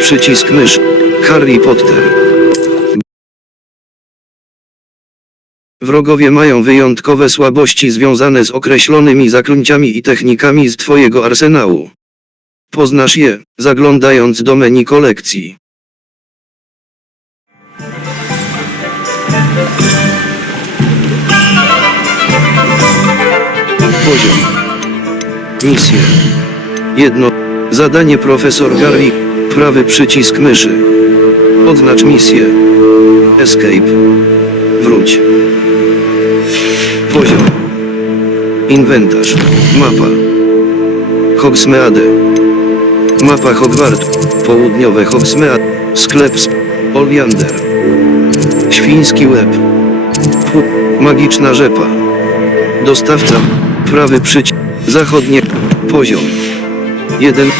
przycisk myszy. Harry Potter. Wrogowie mają wyjątkowe słabości związane z określonymi zaklęciami i technikami z twojego arsenału. Poznasz je, zaglądając do menu kolekcji. Poziom. Misję. 1. Zadanie profesor Garlick. Prawy przycisk myszy. Odznacz misję. Escape. Wróć. Poziom. Inwentarz. Mapa. Hogsmeade. Mapa Hogwartu. Południowe Hogsmeade. Sklep Oleander. Świński łeb. Magiczna rzepa. Dostawca. Prawy przycisk. Zachodnie. Poziom. 1.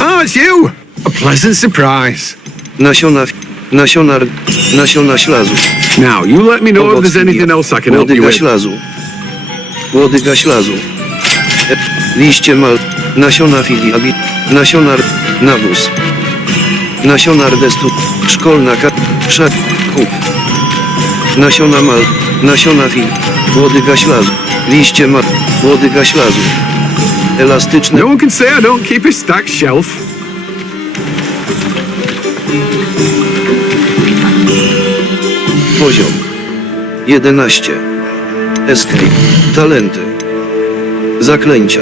Oh, it's you! A pleasant surprise. Nasiona ślazu. Now, you let me know if there's anything else I can help you Łodyga with. ślazu. Łodyga ślazu. Liście mal. Nasiona filiabi. Nasiona nawóz. Nasiona rdestu. Szkolna szak. Kup. Nasiona mal. Nasiona fil. Łodyga ślazu. Liście mal. Łodyga ślazu. Elastyczne. No one can say I don't keep a stacked shelf. Poziom. 11. Escape. Talenty. Zaklęcia.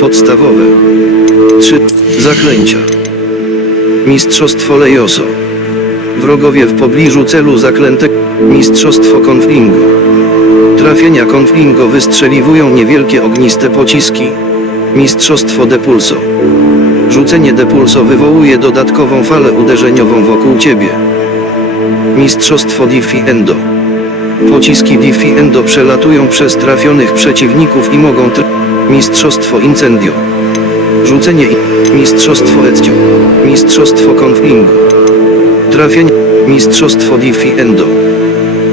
Podstawowe. 3. Zaklęcia. Mistrzostwo Lejoso. Wrogowie w pobliżu celu zaklętego. Mistrzostwo Konflingo. Trafienia Konflingo wystrzeliwują niewielkie ogniste pociski. Mistrzostwo Depulso. Rzucenie Depulso wywołuje dodatkową falę uderzeniową wokół ciebie. Mistrzostwo Diffiendo. Pociski Diffiendo przelatują przez trafionych przeciwników i mogą Mistrzostwo Incendio. Rzucenie Mistrzostwo Ezio. Mistrzostwo Konflingo. Trafienie. Mistrzostwo Diffiendo.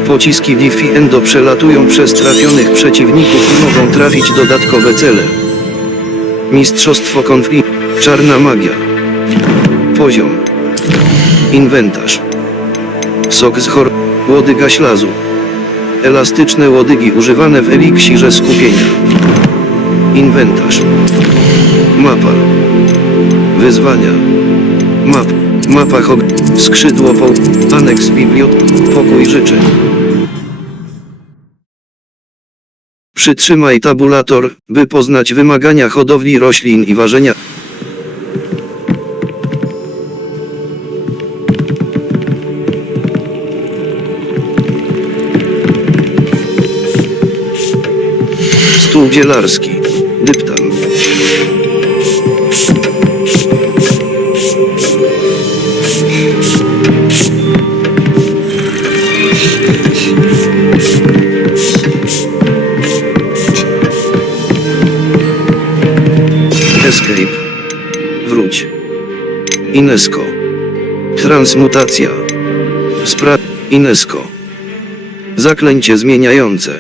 Pociski Diffiendo przelatują przez trafionych przeciwników i mogą trafić dodatkowe cele. Mistrzostwo Konfliktu. Czarna magia. Poziom. Inwentarz. Sok z łodyga ślazu. Elastyczne łodygi używane w eliksirze skupienia. Inwentarz. Mapa. Wyzwania. Mapa skrzydło aneks pokój życzeń. Przytrzymaj tabulator, by poznać wymagania hodowli roślin i ważenia. Stół dzielarski. Dyptan. Escape. Wróć. Inesko. Transmutacja. Inesko. Zaklęcie zmieniające.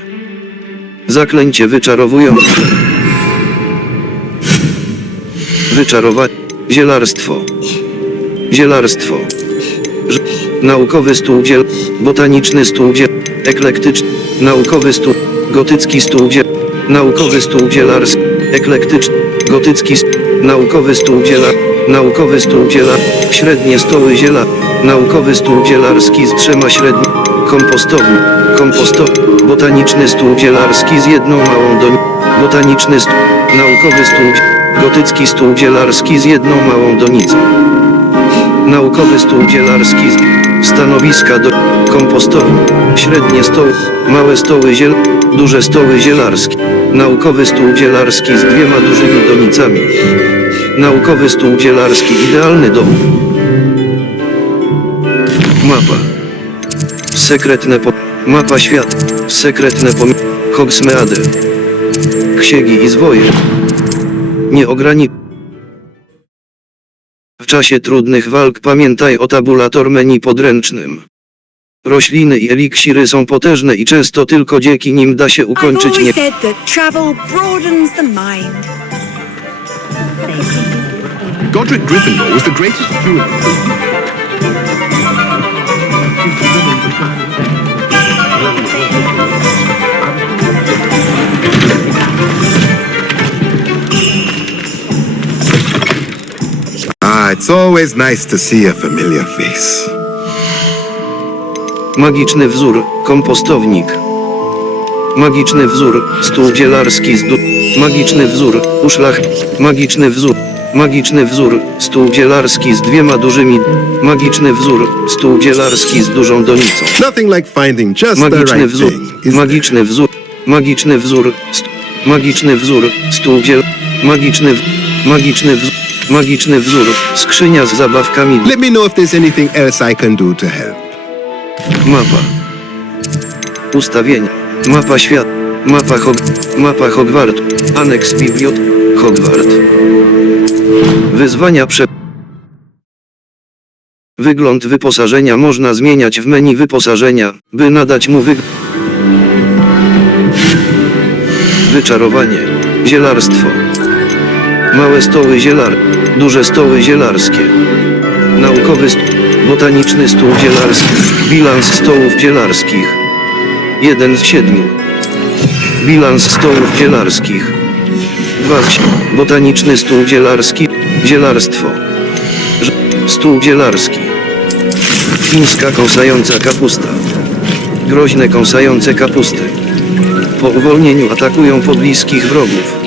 Zaklęcie wyczarowujące. Wyczarowanie. Zielarstwo. Zielarstwo. Naukowy stół botaniczny stół eklektyczny. Naukowy stół. Gotycki stół naukowy stół zielarski. Eklektyczny. Gotycki. Naukowy stół naukowy stół średnie stoły naukowy stół zielarski z 3 średnimi. Kompostowy. Botaniczny stół zielarski z 1 małą botaniczny stół. Naukowy stół. Gotycki stół zielarski z 1 małą donicą. Naukowy stół zielarski z stanowiska kompostowe. Średnie stoły. Małe stoły duże stoły zielarskie. Naukowy stół zielarski z 2 dużymi donicami. Naukowy stół zielarski idealny do mapa. Sekretne mapa świata. Sekretne Hogsmeade. Księgi i zwoje. Nie ograniczone. czasie trudnych walk pamiętaj o tabulator menu podręcznym. Rośliny i eliksiry są potężne i często tylko dzięki nim da się ukończyć nie... said that travel broadens the mind. Godric Gryffindor was the greatest steward. It's always nice to see a familiar face. Magiczny wzór, kompostownik. Magiczny wzór, stół dzielarski Magiczny wzór, uszlach. Magiczny wzór, stół dzielarski z dwiema dużymi. Magiczny wzór, stół dzielarski z dużą donicą. Nothing like finding just the Magiczny right wzór, thing, is magiczny wzór, magiczny wzór, magiczny wzór, stół magiczny wzór, skrzynia z zabawkami. Let me know if there's anything else I can do to help. Mapa. Ustawienie. Mapa świata. Mapa Hogwartu. Aneks Hogwart. Wyzwania Wygląd wyposażenia można zmieniać w menu wyposażenia, by nadać mu wyczarowanie. Zielarstwo. Małe stoły duże stoły zielarskie. Naukowy botaniczny stół dzielarski. Bilans stołów dzielarskich. 1 z 7. Bilans stołów dzielarskich. 2 z 7. Botaniczny stół dzielarski. Zielarstwo. Stół dzielarski. Chińska kąsająca kapusta. Groźne kąsające kapusty. Po uwolnieniu atakują pobliskich wrogów.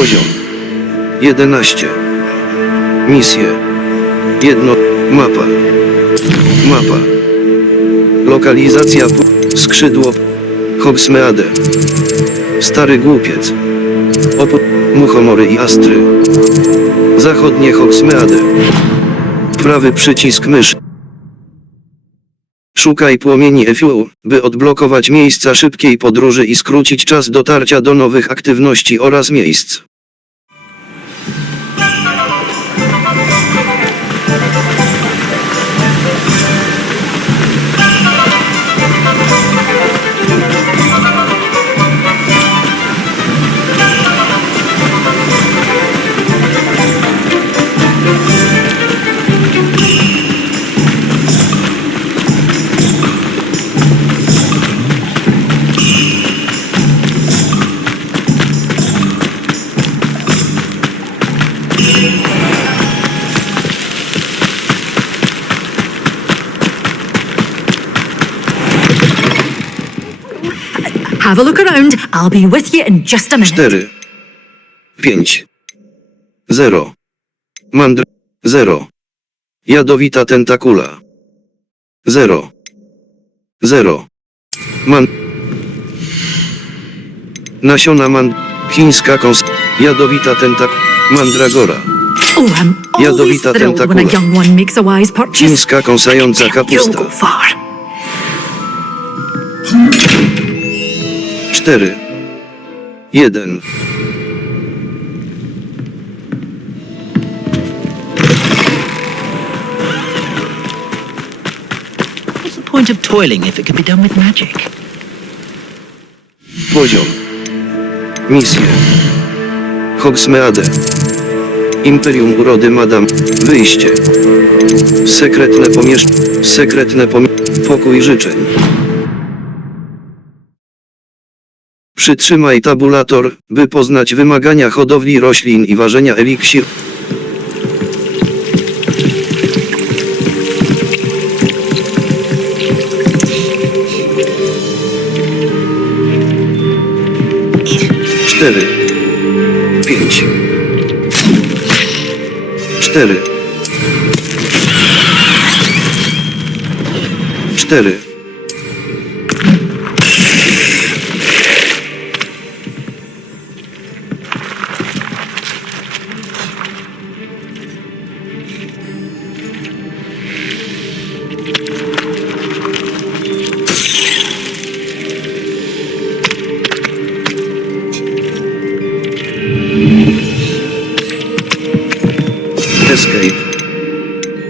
Poziom 11. Misje. Mapa. Lokalizacja skrzydło. Hogsmeade. Stary głupiec. Muchomory i astry. Zachodnie Hogsmeade. Prawy przycisk myszy. Szukaj płomieni EFU, by odblokować miejsca szybkiej podróży i skrócić czas dotarcia do nowych aktywności oraz miejsc. Have a look around. I'll be with you in just a minute. 4, 5, 0. 0. Jadowita tentakula. 0. Nasiona chińska jadowita mandragora. Oh, I'm always Jadowita thrilled when a tentakula. young one makes a wise purchase. Chińska kąsająca You'll kapusta. go far. 4, 1. What's the point of toiling if it could be done with magic? Poziom. Misje. Hogsmeade. Imperium urody Madame. Wyjście. Sekretne pokój życzeń. Przytrzymaj tabulator, by poznać wymagania hodowli roślin i ważenia eliksir. Cztery. 5. 4. 4.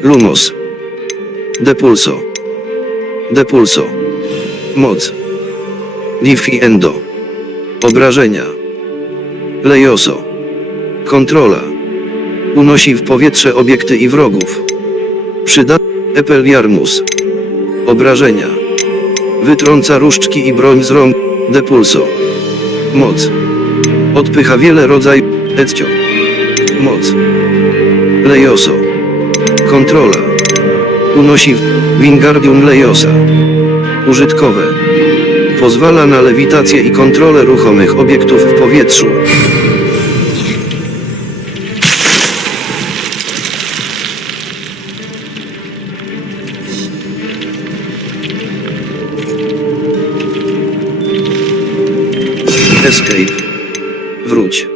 Lumos. Depulso. Depulso. Moc. Diffiendo. Obrażenia. Lejoso. Kontrola. Unosi w powietrze obiekty i wrogów. Epeliarmus. Obrażenia. Wytrąca różdżki i broń z rąk. Depulso. Moc. Odpycha wiele rodzajów. Etcio. Moc. Lejoso. Kontrola. Unosi Wingardium Lejosa. Użytkowe. Pozwala na lewitację i kontrolę ruchomych obiektów w powietrzu. Escape. Wróć.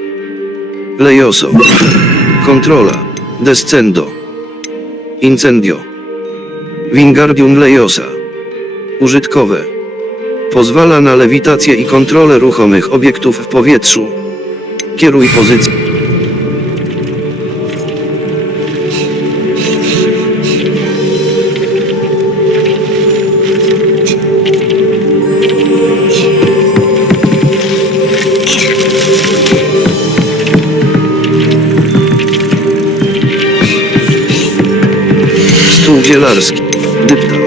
Lejoso. Kontrola. Descendo. Incendio. Wingardium Lejosa. Użytkowe. Pozwala na lewitację i kontrolę ruchomych obiektów w powietrzu. Kieruj pozycję. Stół dzielarski. Dyptam.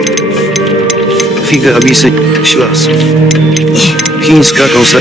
Fige abisy. Ślas. Chińska konsa.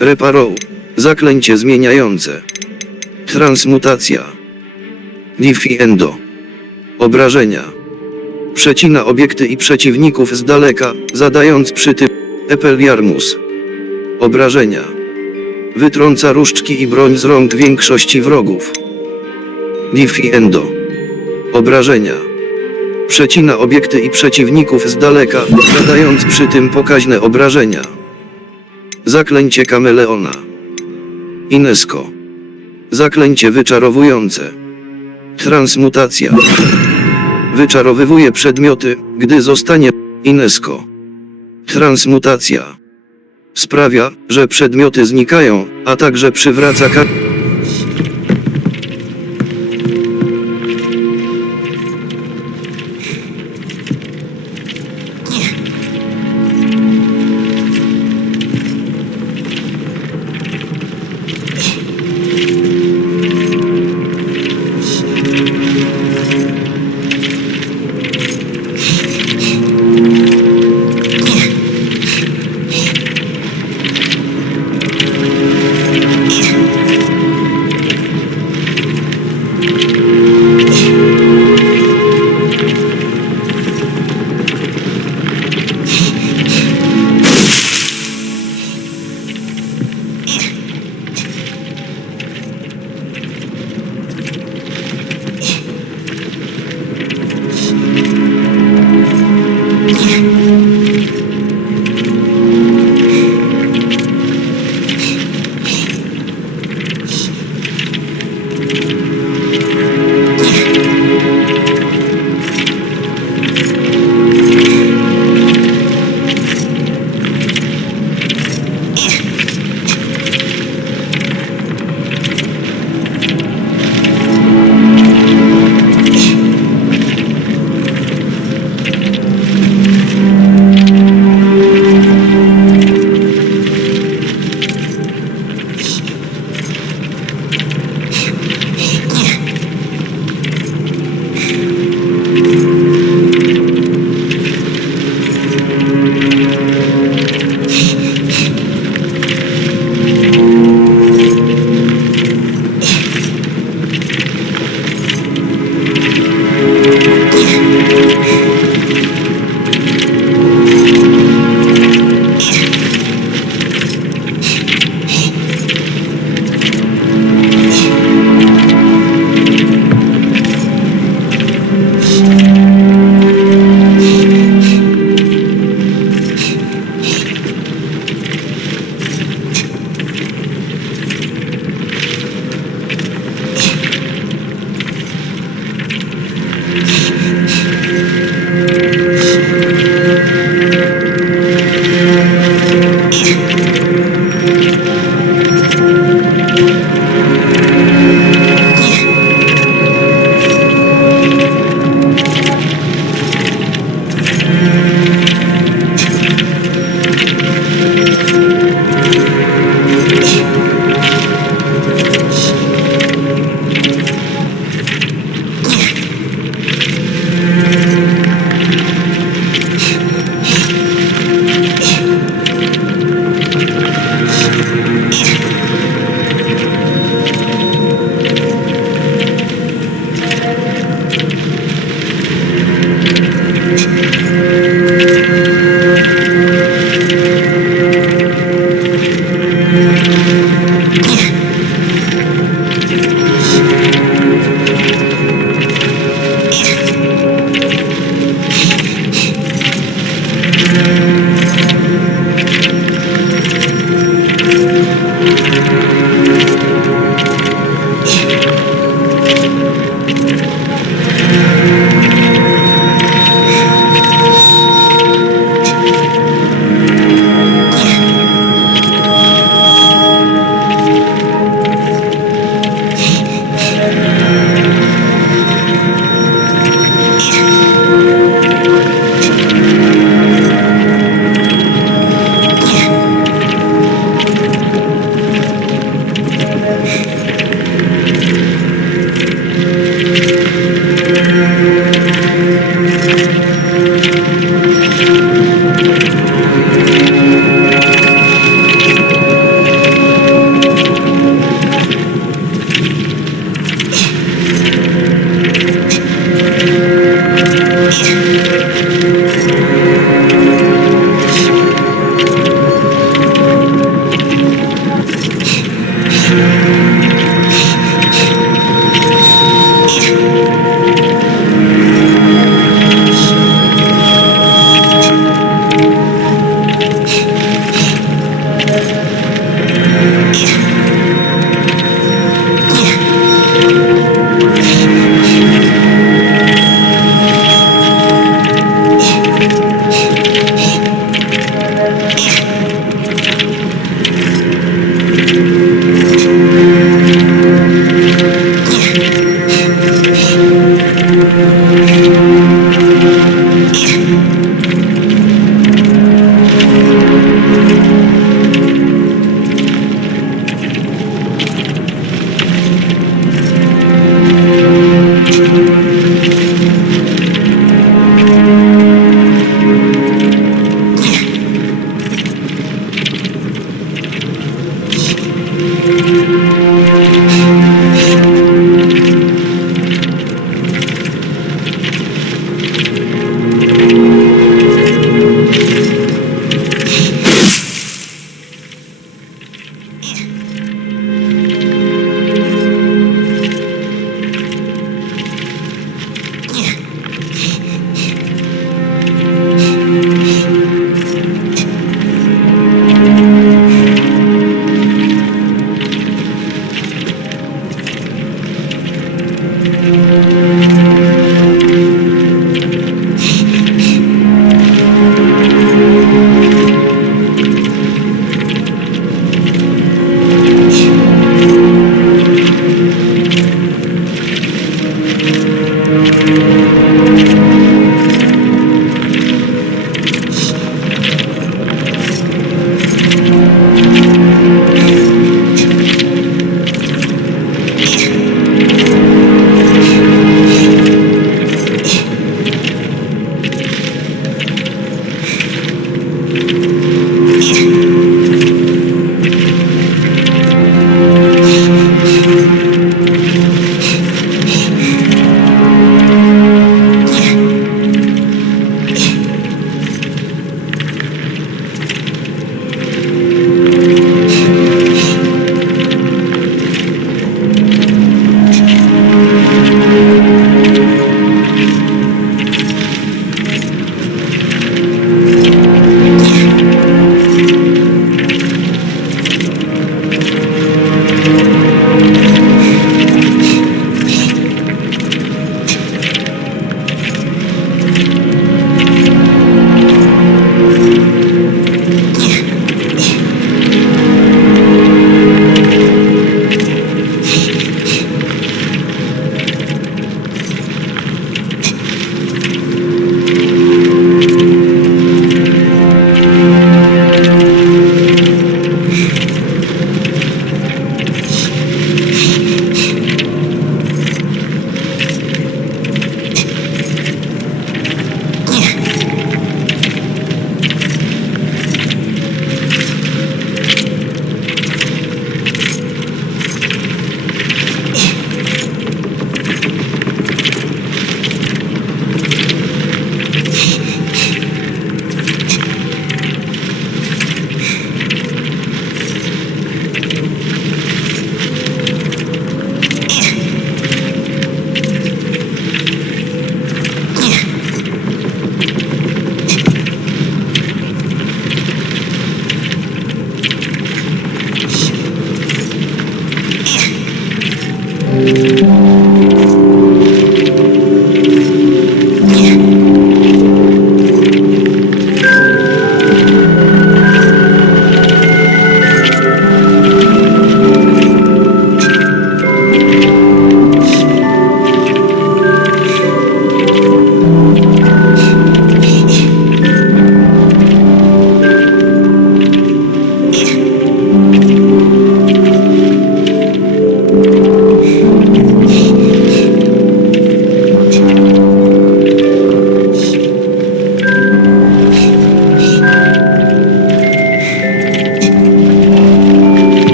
Reparow. Zaklęcie zmieniające. Transmutacja. Diffiendo. Obrażenia. Przecina obiekty i przeciwników z daleka, zadając przy tym Epeliarmus. Obrażenia. Wytrąca różdżki i broń z rąk większości wrogów. Diffiendo. Obrażenia. Przecina obiekty i przeciwników z daleka, zadając przy tym pokaźne obrażenia. Zaklęcie kameleona. Inesko. Zaklęcie wyczarowujące. Transmutacja. Wyczarowywuje przedmioty, gdy zostanie Inesko. Transmutacja. Sprawia, że przedmioty znikają, a także przywraca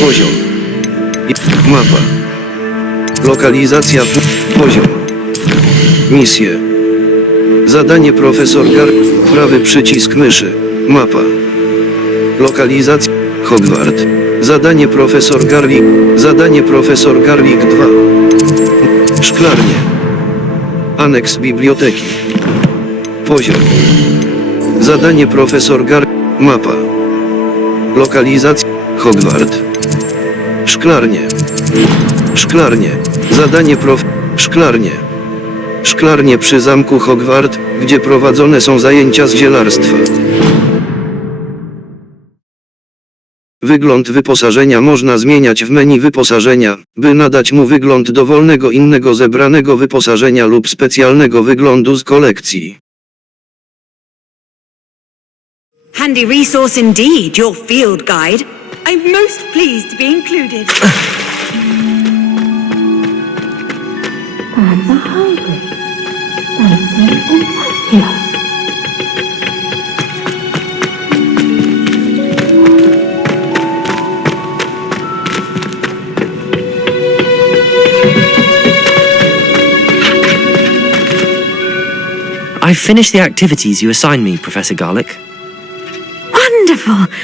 Poziom. Mapa. Lokalizacja. Poziom. Misje. Zadanie profesor Gar. Prawy przycisk myszy. Mapa. Lokalizacja. Hogwart. Zadanie profesor Garlic. Zadanie profesor Garlic 2. Szklarnie. Aneks biblioteki. Poziom. Zadanie profesor Gar. Mapa. Lokalizacja. Hogwart. Szklarnie. Szklarnie. Zadanie Szklarnie. Szklarnie przy zamku Hogwart, gdzie prowadzone są zajęcia z zielarstwa. Wygląd wyposażenia można zmieniać w menu wyposażenia, by nadać mu wygląd dowolnego innego zebranego wyposażenia lub specjalnego wyglądu z kolekcji. Handy resource indeed, your field guide. I'm most pleased to be included. Bardzo hungry. Bardzo I've finished the activities you assigned me, Professor Garlic. wonderful.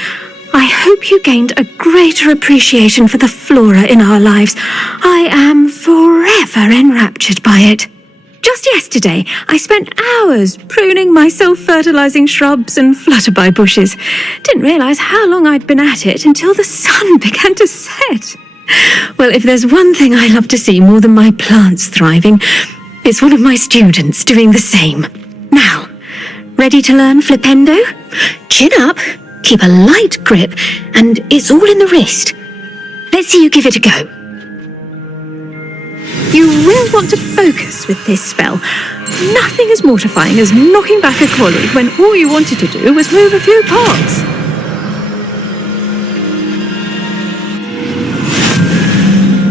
I hope you gained a greater appreciation for the flora in our lives. I am forever enraptured by it. Just yesterday, I spent hours pruning my self-fertilizing shrubs and flutterby bushes. Didn't realize how long I'd been at it until the sun began to set. Well, if there's one thing I love to see more than my plants thriving, it's one of my students doing the same. Now, ready to learn flipendo? Chin up, keep a light grip, and it's all in the wrist. Let's see you give it a go. You will want to focus with this spell. Nothing as mortifying as knocking back a colleague when all you wanted to do was move a few parts.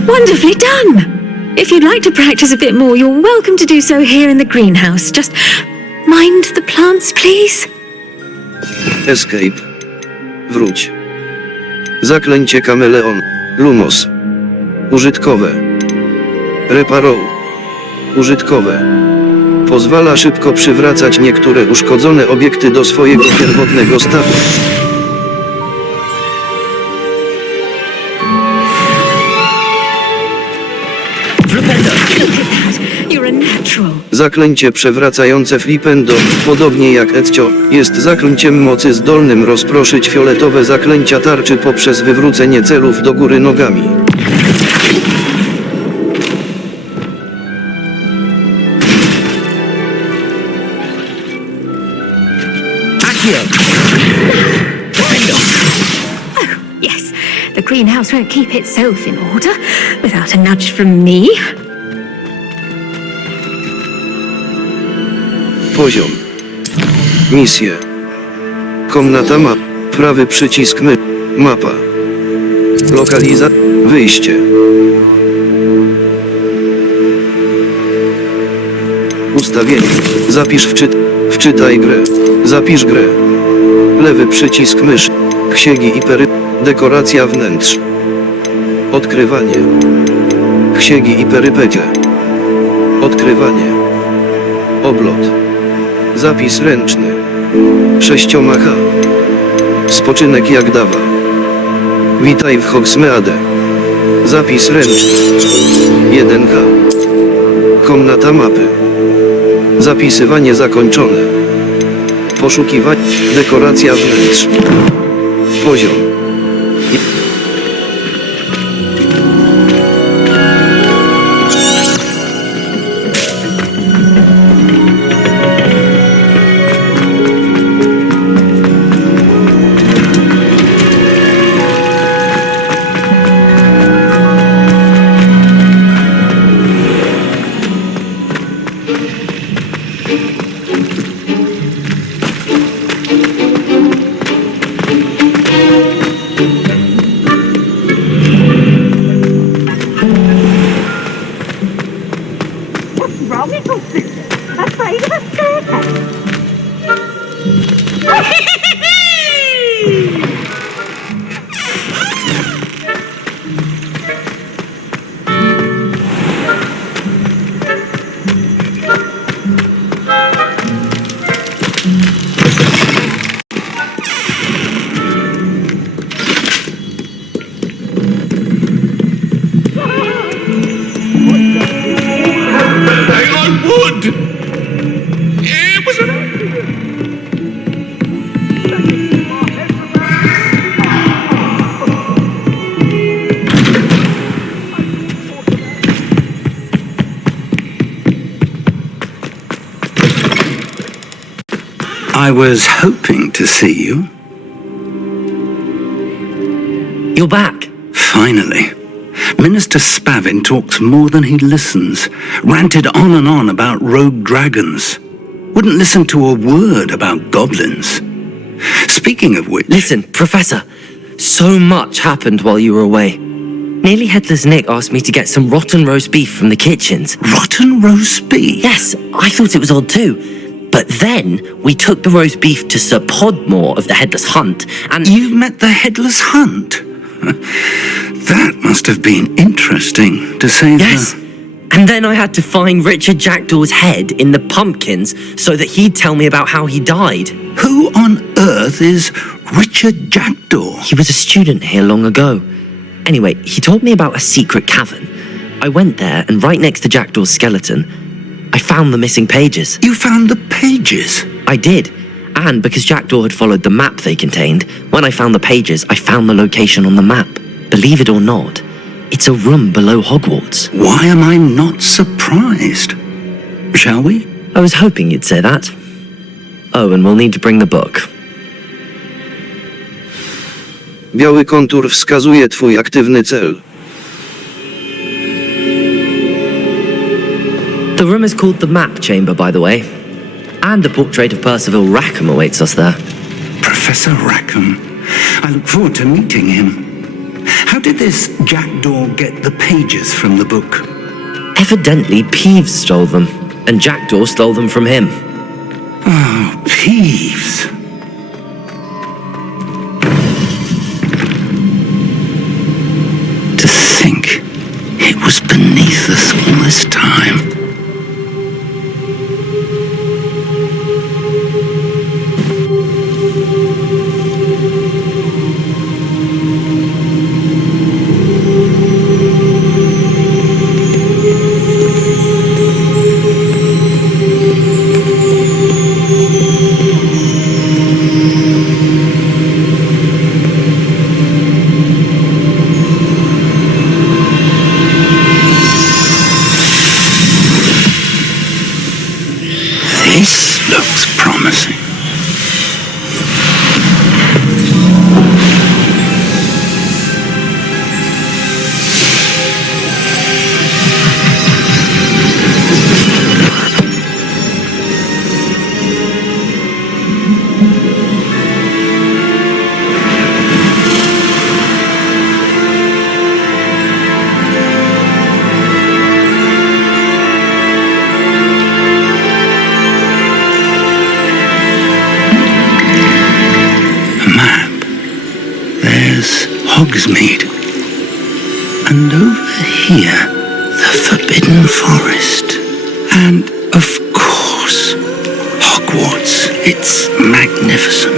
Wonderfully done! If you'd like to practice a bit more, you're welcome to do so here in the greenhouse. Just mind the plants, please. Escape. Wróć. Zaklęcie kameleon. Lumos. Użytkowe. Reparow. Użytkowe. Pozwala szybko przywracać niektóre uszkodzone obiekty do swojego pierwotnego stanu. You're a natural. Zaklęcie przewracające flipendo, podobnie jak Ezio, jest zaklęciem mocy zdolnym rozproszyć fioletowe zaklęcia tarczy poprzez wywrócenie celów do góry nogami. Yes, the greenhouse won't keep itself in order without a nudge from me. Poziom. Misję. Komnata map. Prawy przycisk mapa. Wyjście. Ustawienie. Zapisz wczytaj grę. Zapisz grę. Lewy przycisk myszy. Księgi i dekoracja wnętrz. Odkrywanie. Księgi i perypetie. Odkrywanie. Oblot. Zapis ręczny. 6H. Spoczynek jak dawa. Witaj w Hogsmeade. Zapis ręczny. 1H. Komnata mapy. Zapisywanie zakończone. Poszukiwanie. Dekoracja wnętrz. Poziom. I was hoping to see you. You're back. Finally. Minister Spavin talks more than he listens. Ranted on and on about rogue dragons. Wouldn't listen to a word about goblins. Speaking of which... Listen, Professor. So much happened while you were away. Nearly Headless Nick asked me to get some rotten roast beef from the kitchens. Rotten roast beef? Yes, I thought it was odd too. But then we took the roast beef to Sir Podmore of the Headless Hunt, and... You met the Headless Hunt? That must have been interesting, to say Yes. And then I had to find Richard Jackdaw's head in the pumpkins so that he'd tell me about how he died. Who on earth is Richard Jackdaw? He was a student here long ago. Anyway, he told me about a secret cavern. I went there, and right next to Jackdaw's skeleton, I found the missing pages. You found the pages? I did. And because Jackdaw had followed the map they contained, when I found the pages, I found the location on the map. Believe it or not, it's a room below Hogwarts. Why am I not surprised? Shall we? I was hoping you'd say that. Oh, and we'll need to bring the book. Biały kontur wskazuje twój aktywny cel. The room is called the Map Chamber, by the way. And a portrait of Percival Rackham awaits us there. Professor Rackham. I look forward to meeting him. How did this Jackdaw get the pages from the book? Evidently, Peeves stole them, and Jackdaw stole them from him. Oh, Peeves. To think it was beneath us all this time. Looks promising. Hogsmeade. And over here, the Forbidden Forest. And, of course, Hogwarts. It's magnificent.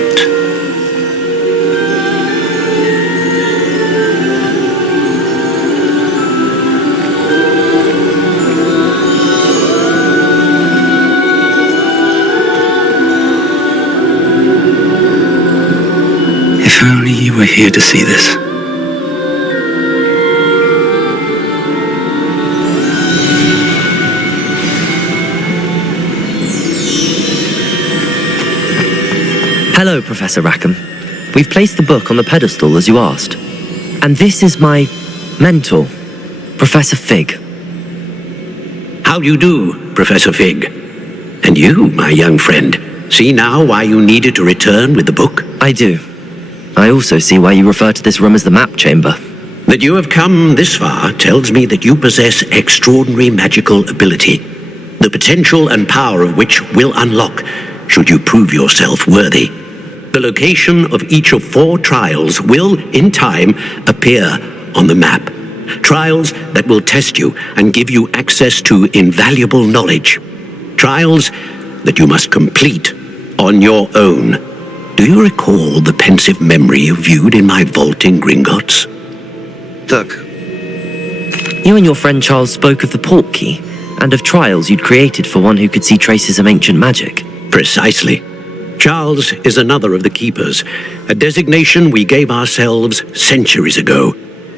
If only you were here to see this. Hello, Professor Rackham. We've placed the book on the pedestal as you asked. And this is my mentor, Professor Fig. How do you do, Professor Fig? And you, my young friend, see now why you needed to return with the book? I do. I also see why you refer to this room as the map chamber. That you have come this far tells me that you possess extraordinary magical ability, the potential and power of which will unlock should you prove yourself worthy. The location of each of 4 trials will, in time, appear on the map. Trials that will test you and give you access to invaluable knowledge. Trials that you must complete on your own. Do you recall the pensive memory you viewed in my vault in Gringotts? Tak. You and your friend Charles spoke of the port key and of trials you'd created for one who could see traces of ancient magic. Precisely. Charles is another of the keepers, a designation we gave ourselves centuries ago,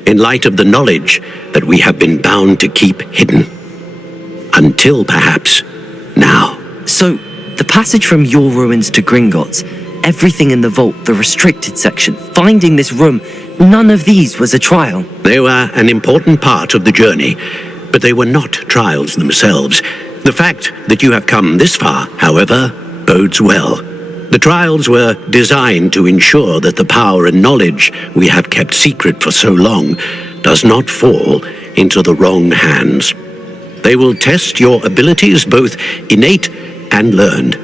in light of the knowledge that we have been bound to keep hidden. Until perhaps now. So, the passage from your ruins to Gringotts, everything in the vault, the restricted section, finding this room, none of these was a trial. They were an important part of the journey, but they were not trials themselves. The fact that you have come this far, however, bodes well. The trials were designed to ensure that the power and knowledge we have kept secret for so long does not fall into the wrong hands. They will test your abilities, both innate and learned.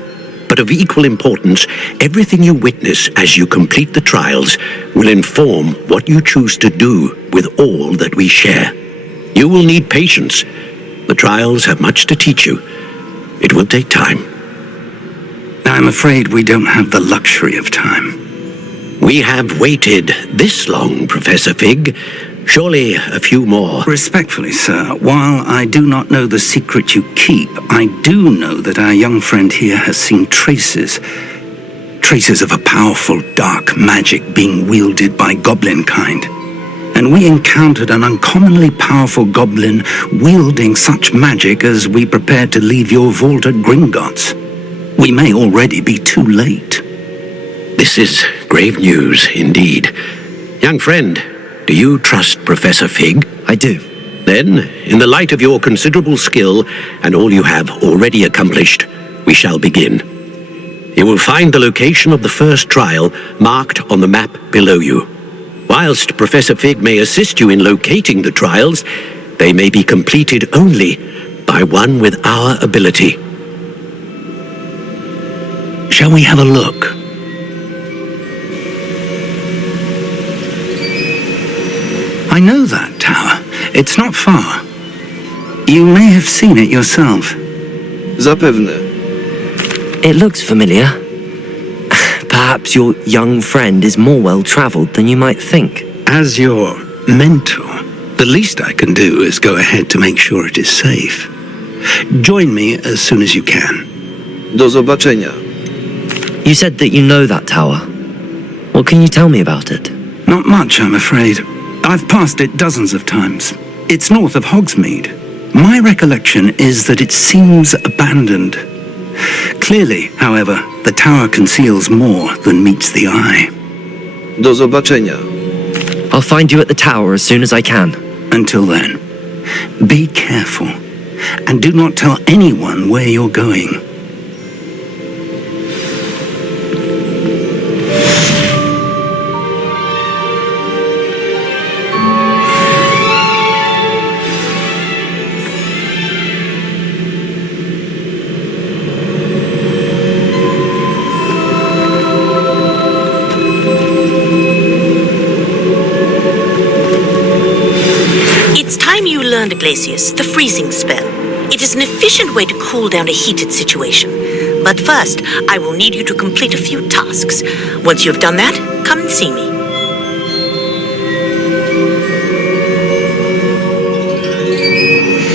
But of equal importance, everything you witness as you complete the trials will inform what you choose to do with all that we share. You will need patience. The trials have much to teach you. It will take time. I'm afraid we don't have the luxury of time. We have waited this long, Professor Fig. Surely a few more. Respectfully, sir, while I do not know the secret you keep, I do know that our young friend here has seen traces of a powerful dark magic being wielded by goblin kind. And we encountered an uncommonly powerful goblin wielding such magic as we prepared to leave your vault at Gringotts. We may already be too late. This is grave news indeed. Young friend, do you trust Professor Fig? I do. Then, in the light of your considerable skill and all you have already accomplished, we shall begin. You will find the location of the first trial marked on the map below you. Whilst Professor Fig may assist you in locating the trials, they may be completed only by one with our ability. Shall we have a look? I know that tower. It's not far. You may have seen it yourself. Zapewne. It looks familiar. Perhaps your young friend is more well-traveled than you might think. As your mentor, the least I can do is go ahead to make sure it is safe. Join me as soon as you can. Do zobaczenia. You said that you know that tower. What can you tell me about it? Not much, I'm afraid. I've passed it dozens of times. It's north of Hogsmeade. My recollection is that it seems abandoned. Clearly, however, the tower conceals more than meets the eye. Do zobaczenia. I'll find you at the tower as soon as I can. Until then, be careful and do not tell anyone where you're going. It's time you learned, Glacius, the freezing spell. It is an efficient way to cool down a heated situation. But first, I will need you to complete a few tasks. Once you have done that, come and see me.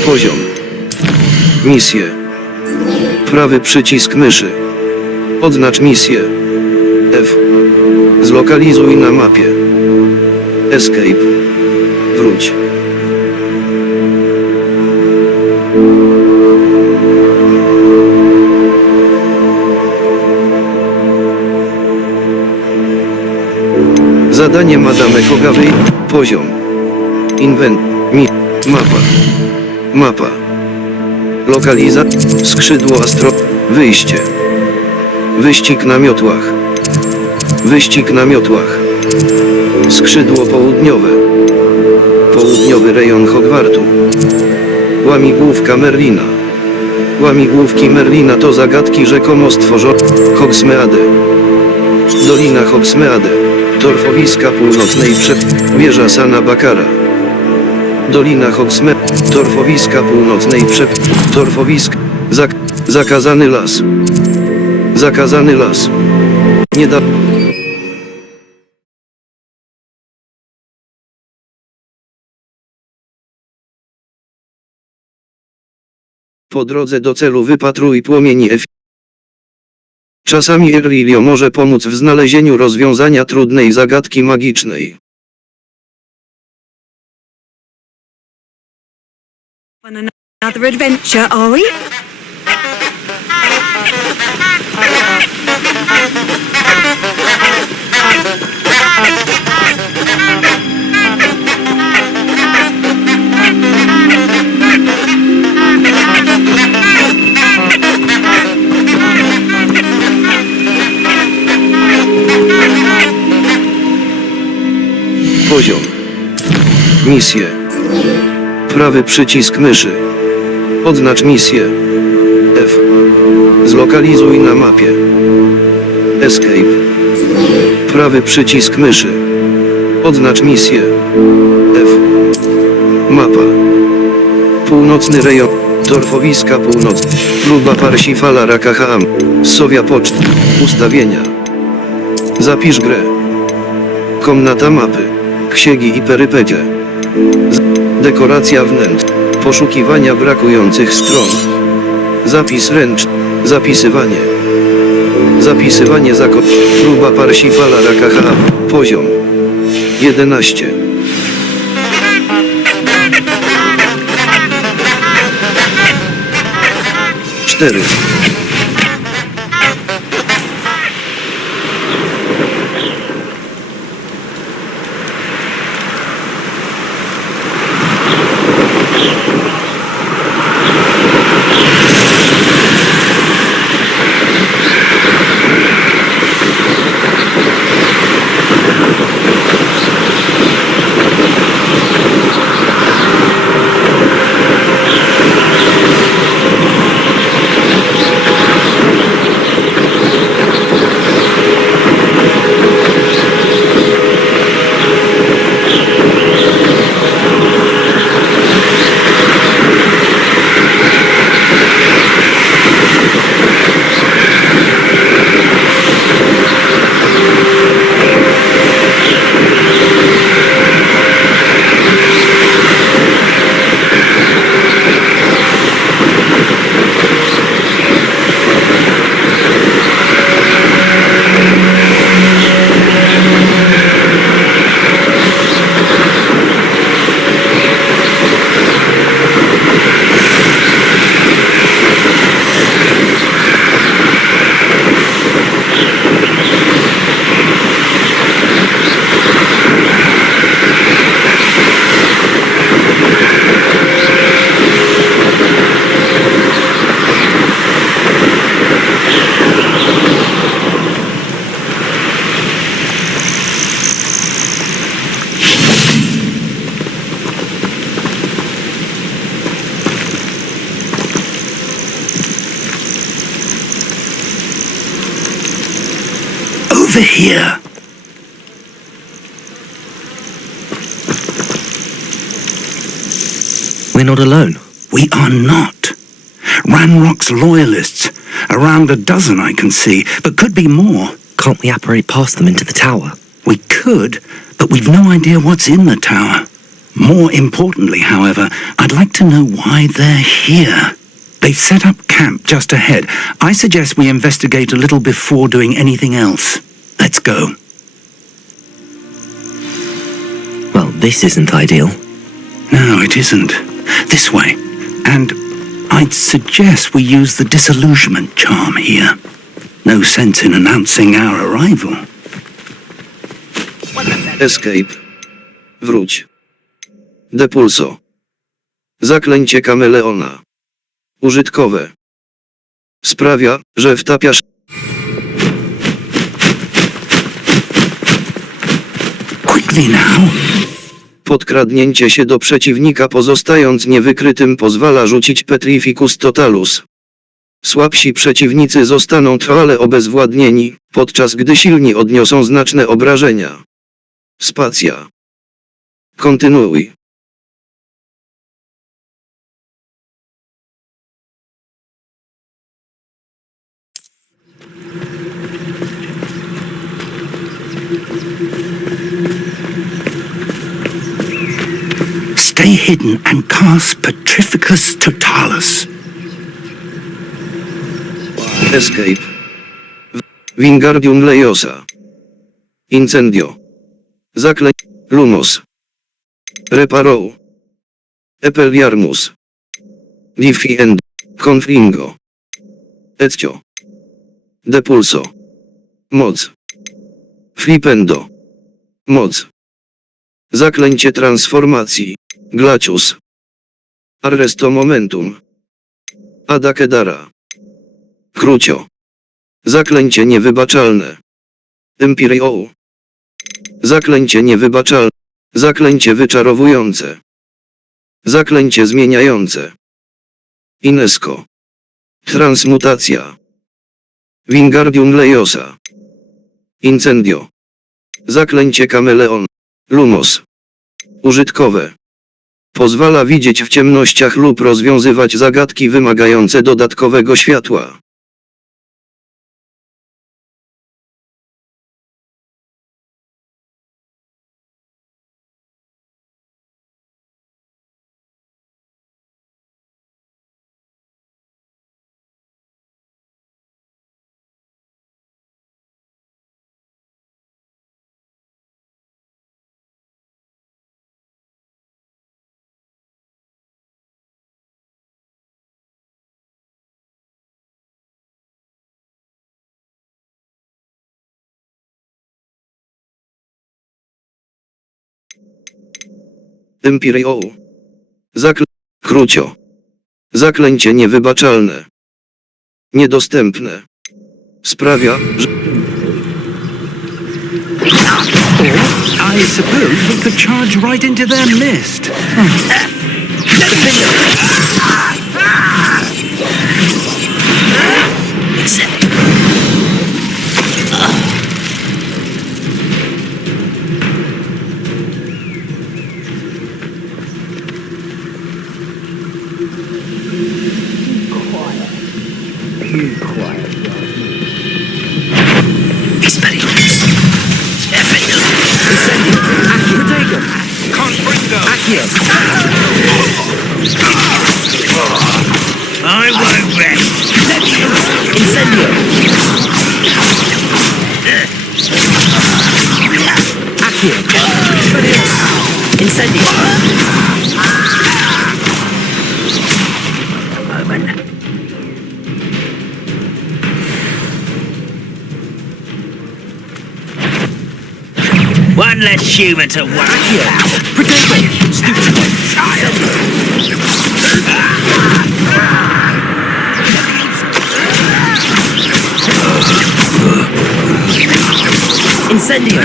Poziom. Misję. Prawy przycisk myszy. Odznacz misję. F. Zlokalizuj na mapie. Escape. Wróć. Zadanie Madame Kogawej. Poziom. Mapa. Mapa. Skrzydło astro. Wyjście. Wyścig na miotłach. Wyścig na miotłach. Skrzydło południowe. Południowy rejon Hogwartu. Łamigłówka Merlina. Łamigłówki Merlina to zagadki rzekomo stworzone. Hogsmeade. Dolina Hogsmeade. Torfowiska północnej wieża Sana Bakara. Dolina Hogsmeade. Torfowiska północnej torfowisk. Zakazany las. Zakazany las. Nie da... Po drodze do celu wypatruj płomieni F. Czasami Erilio może pomóc w znalezieniu rozwiązania trudnej zagadki magicznej. On another adventure, are we? Poziom. Misję. Prawy przycisk myszy. Odznacz misję. F. Zlokalizuj na mapie. Escape. Prawy przycisk myszy. Odznacz misję. F. Mapa. Północny rejon. Torfowiska północne. Próba Parsifala Rackhama. Sowia poczt. Ustawienia. Zapisz grę. Komnata mapy. Księgi i perypetie. Dekoracja wnętrz. Poszukiwania brakujących stron. Zapis ręczny. Zapisywanie. Zapisywanie Próba Parsifala Rackhama. Poziom. 11. Cztery. over here. We're not alone. We are not. Ranrock's loyalists. Around a dozen I can see, but could be more. Can't we apparate past them into the tower? We could, but we've no idea what's in the tower. More importantly, however, I'd like to know why they're here. They've set up camp just ahead. I suggest we investigate a little before doing anything else. Let's go. Well, this isn't ideal. No, it isn't. This way. And I'd suggest we use the disillusionment charm here. No sense in announcing our arrival. Escape. Wróć. Depulso. Zaklęcie kameleona. Użytkowe. Sprawia, że wtapiasz... Quickly now. Podkradnięcie się do przeciwnika pozostając niewykrytym pozwala rzucić Petrificus Totalus. Słabsi przeciwnicy zostaną trwale obezwładnieni, podczas gdy silni odniosą znaczne obrażenia. Spacja. Kontynuuj. Stay hidden and cast Petrificus Totalus. Escape. Wingardium Leviosa. Incendio. Zaklęcie. Lumos. Reparo. Epeliarmus. Diffiend. Confringo. Ezio. Depulso. Moc. Flipendo. Moc. Zaklęcie transformacji. Glacius. Arresto momentum. Ada Kedara. Krucio. Zaklęcie niewybaczalne. Imperio. Zaklęcie niewybaczalne. Zaklęcie wyczarowujące. Zaklęcie zmieniające. Inesco. Transmutacja. Wingardium Leviosa. Incendio. Zaklęcie kameleon. Lumos. Użytkowe. Pozwala widzieć w ciemnościach lub rozwiązywać zagadki wymagające dodatkowego światła. Imperio. Krucio. Zaklęcie niewybaczalne. Niedostępne. Sprawia, że... I suppose we could charge right into their mist. I won't rest. Incendio. Accio. Incendio. One less human to worry about. Potato! Stupid Incendio!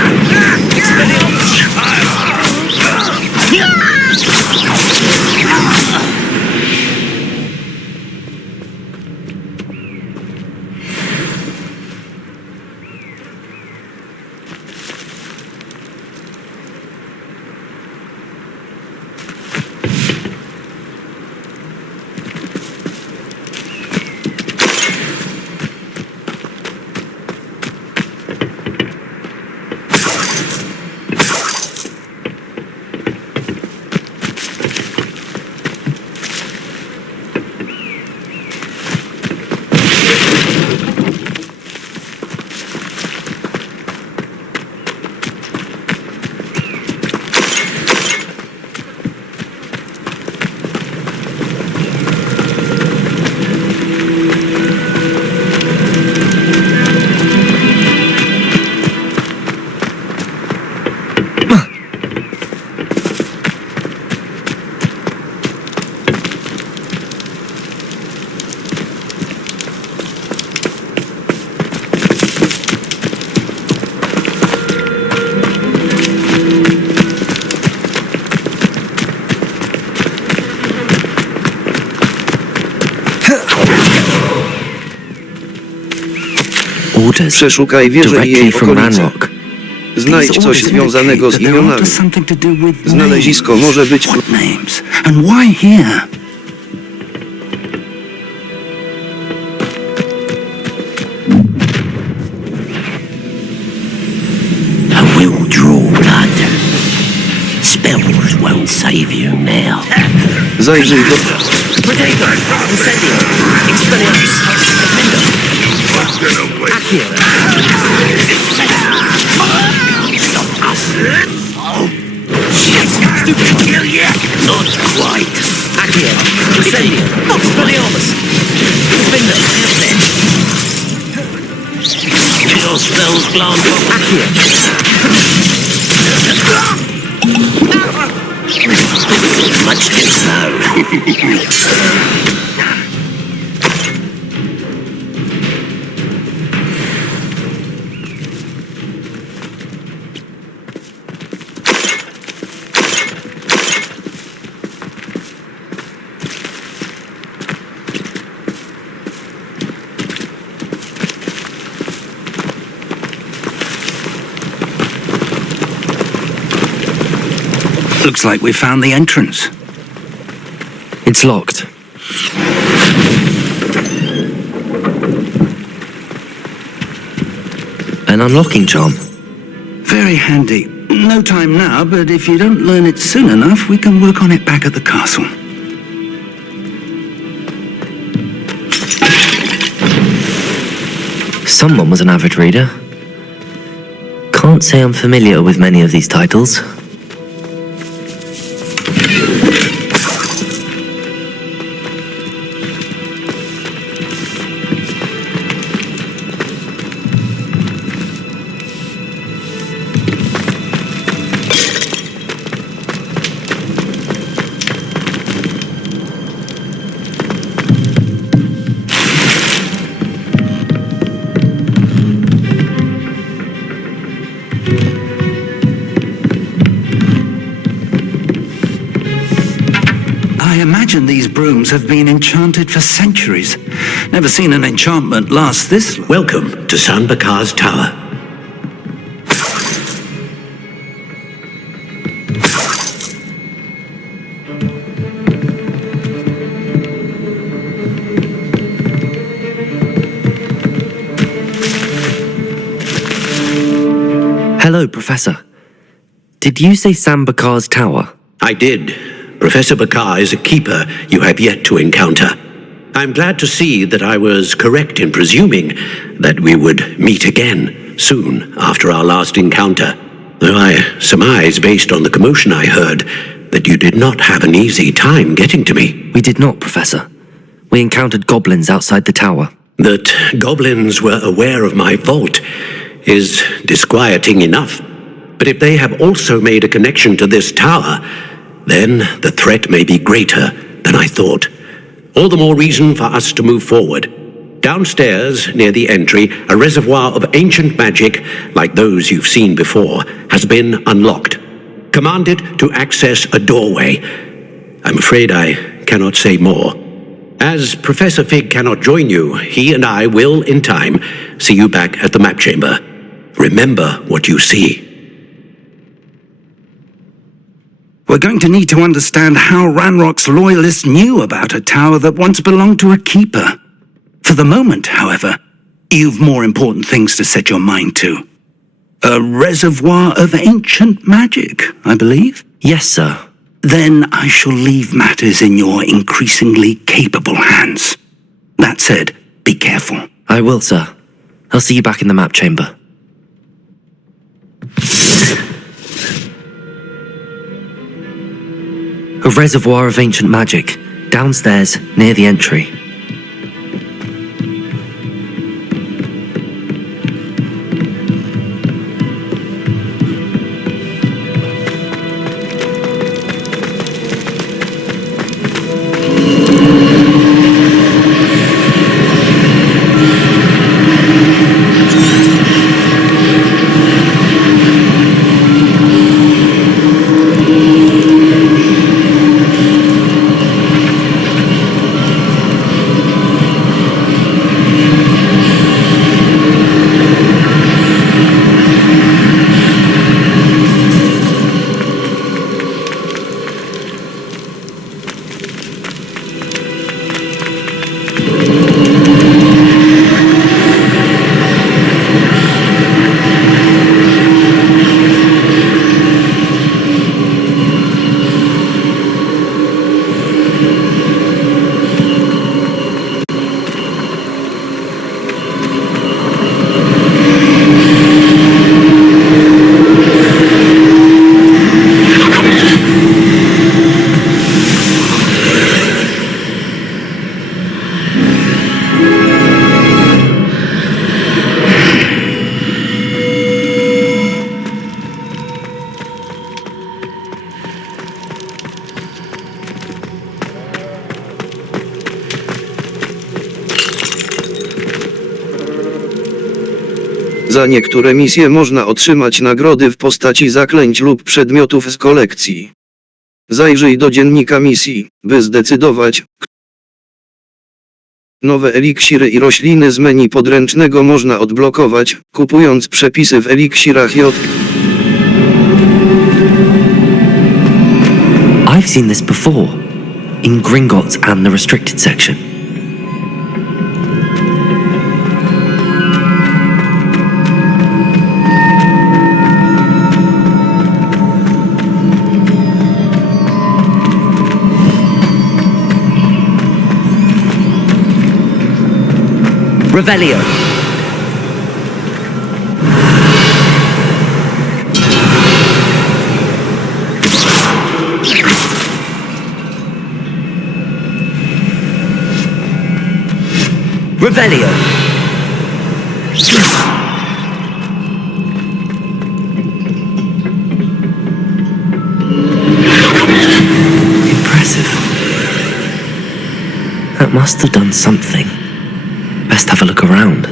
orders Przeszukaj wieżę i directly jej from okolice. Ranrock. Znajdź These coś orders związanego indicate z that they're imionami. after something to do with Znalezisko names. może być... What names? And why here? I will draw blood. Spells won't save you now. Zajrzyj do... Potato! Incendio! Expelliarmus! Accio! Stop us! Stupid! Not quite! Accio! Incendio! Expelliarmus! Spindle! Your spells plant off! Accio! Much too slow. Looks like we found the entrance. It's locked. An unlocking charm. Very handy. No time now, but if you don't learn it soon enough, we can work on it back at the castle. Someone was an avid reader. Can't say I'm familiar with many of these titles. I imagine these brooms have been enchanted for centuries. Never seen an enchantment last this long. Welcome to San Bakar's Tower. Hello, Professor. Did you say Sam Bakar's tower? I did. Professor Bakar is a keeper you have yet to encounter. I'm glad to see that I was correct in presuming that we would meet again soon after our last encounter. Though I surmise, based on the commotion I heard, that you did not have an easy time getting to me. We did not, Professor. We encountered goblins outside the tower. That goblins were aware of my vault is disquieting enough. But if they have also made a connection to this tower, then the threat may be greater than I thought. All the more reason for us to move forward. Downstairs, near the entry, a reservoir of ancient magic, like those you've seen before, has been unlocked. Commanded to access a doorway. I'm afraid I cannot say more. As Professor Fig cannot join you, he and I will, in time, see you back at the map chamber. Remember what you see. We're going to need to understand how Ranrock's loyalists knew about a tower that once belonged to a keeper. For the moment, however, you've more important things to set your mind to. A reservoir of ancient magic, I believe? Yes, sir. Then I shall leave matters in your increasingly capable hands. That said, be careful. I will, sir. I'll see you back in the map chamber. A reservoir of ancient magic, downstairs, near the entry. Za niektóre misje można otrzymać nagrody w postaci zaklęć lub przedmiotów z kolekcji. Zajrzyj do dziennika misji, by zdecydować. Nowe eliksiry i rośliny z menu podręcznego można odblokować, kupując przepisy w eliksirach J. I've seen this before, in Gringotts and the restricted section. Revelio. Revelio. Impressive. That must have done something. Best have a look around.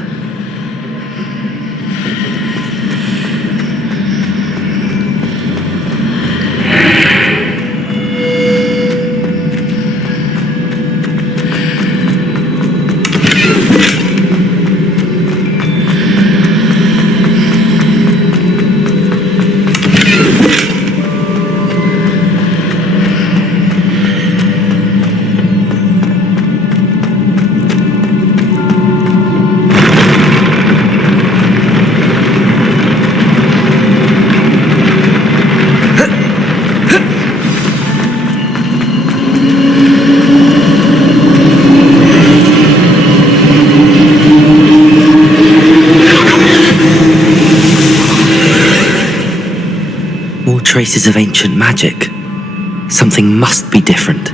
Traces of ancient magic. Something must be different.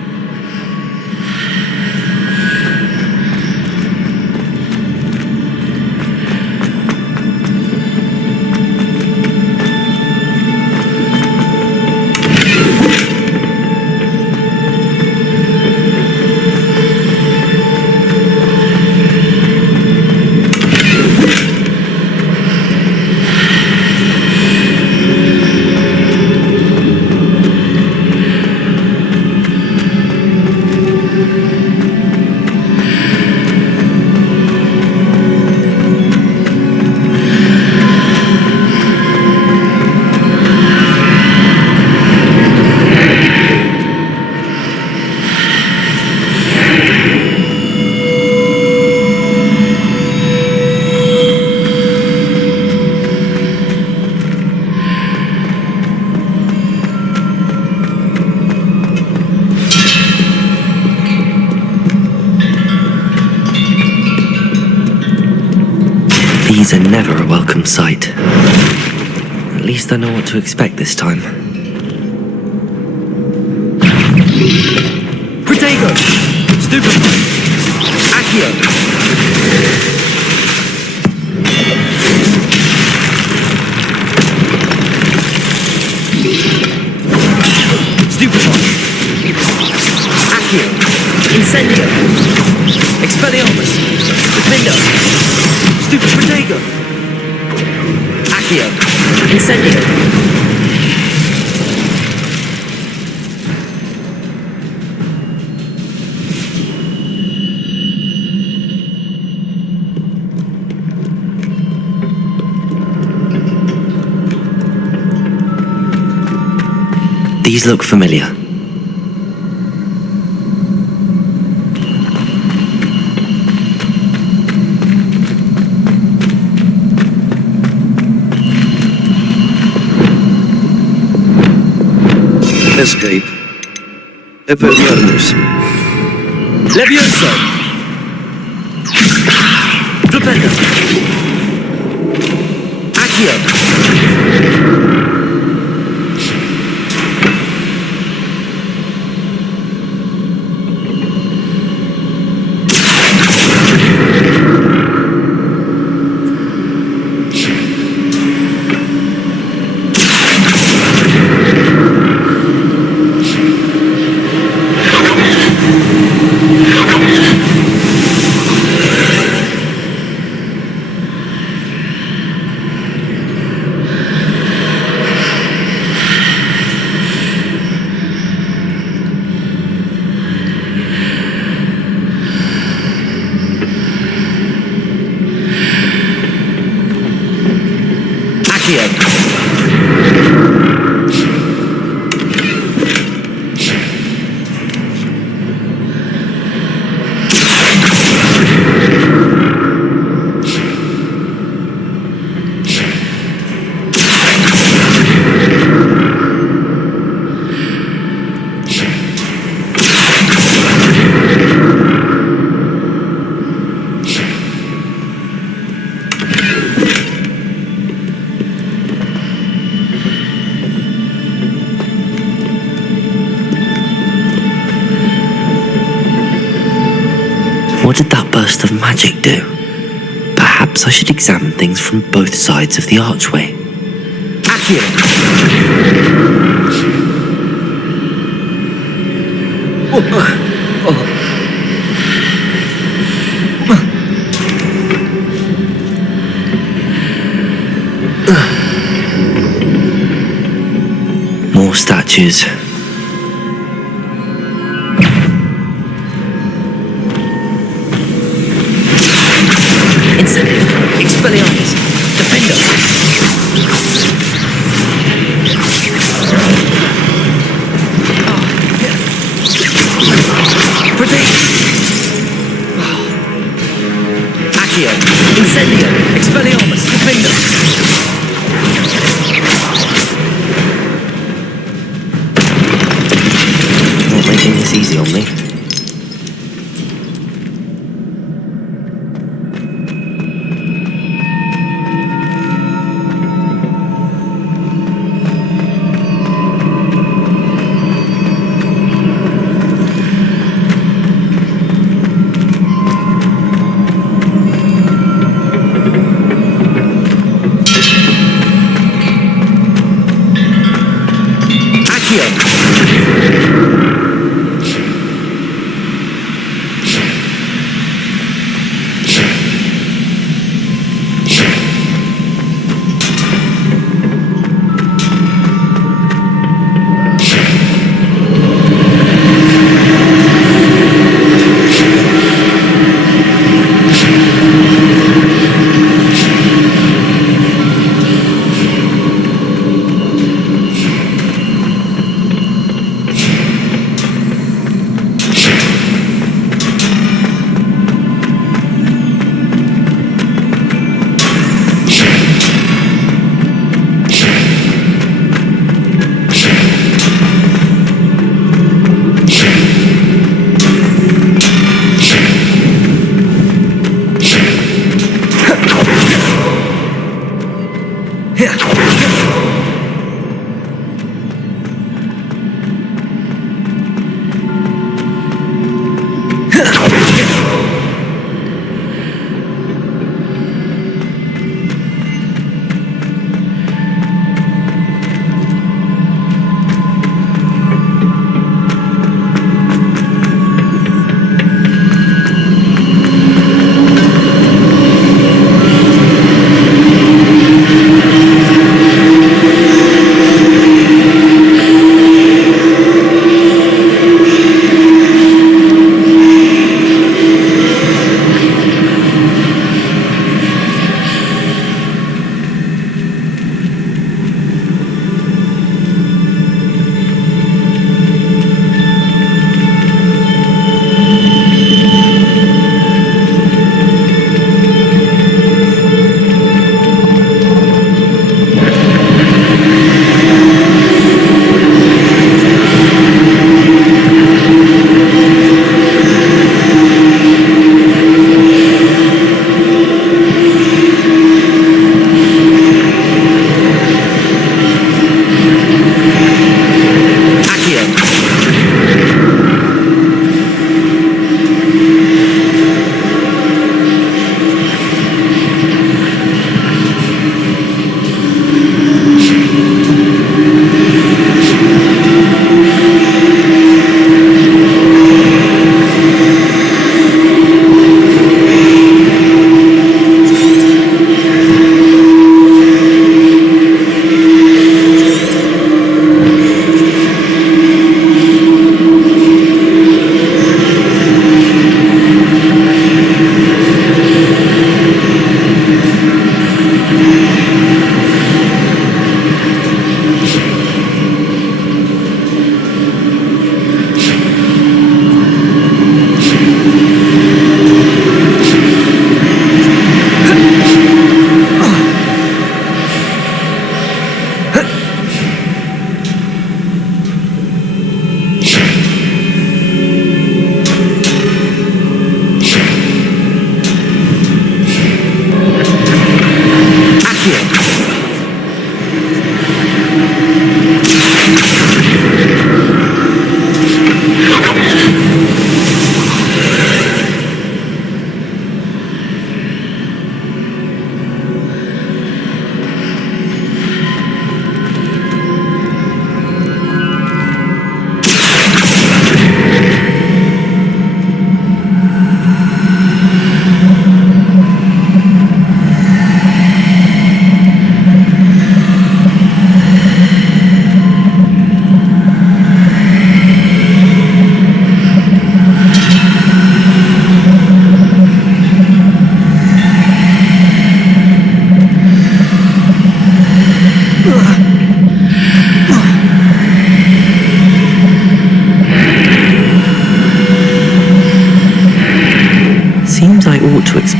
These are never a welcome sight. At least I know what to expect this time. Protego! Stupid! Accio! Stupid! Accio! Incendio! Expelliarmus! Defendo! Stupid Protego! Accio! Incendio! These look familiar. Escape. Expelliarmus. Levioso! Flipendo! Accio! What did that burst of magic do? Perhaps I should examine things from both sides of the archway. Accio! More statues. Incendio! Expelliarmus! Defender! Protect! Accio! Incendio! Expelliarmus! Defender! Not making this easy on me.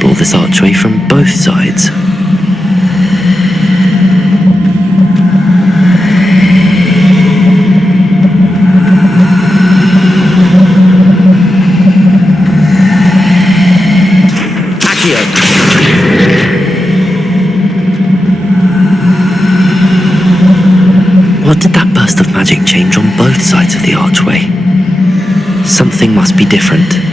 explore this archway from both sides. What did that burst of magic change on both sides of the archway? Something must be different.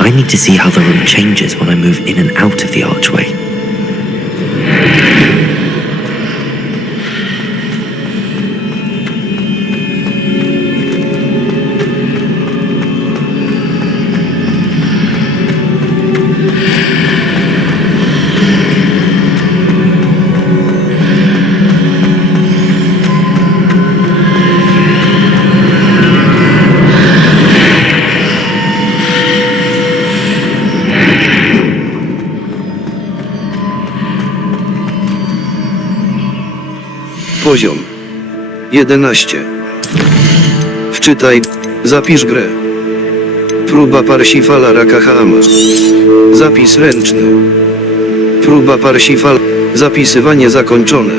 I need to see how the room changes when I move in and out of the archway. Poziom 11. Wczytaj, zapisz grę. Próba Parsifala Rackhama. Zapis ręczny. Próba Parsifala. Zapisywanie zakończone.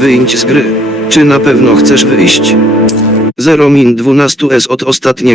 Wyjdź z gry. Czy na pewno chcesz wyjść? 0 min 12 s od ostatniego.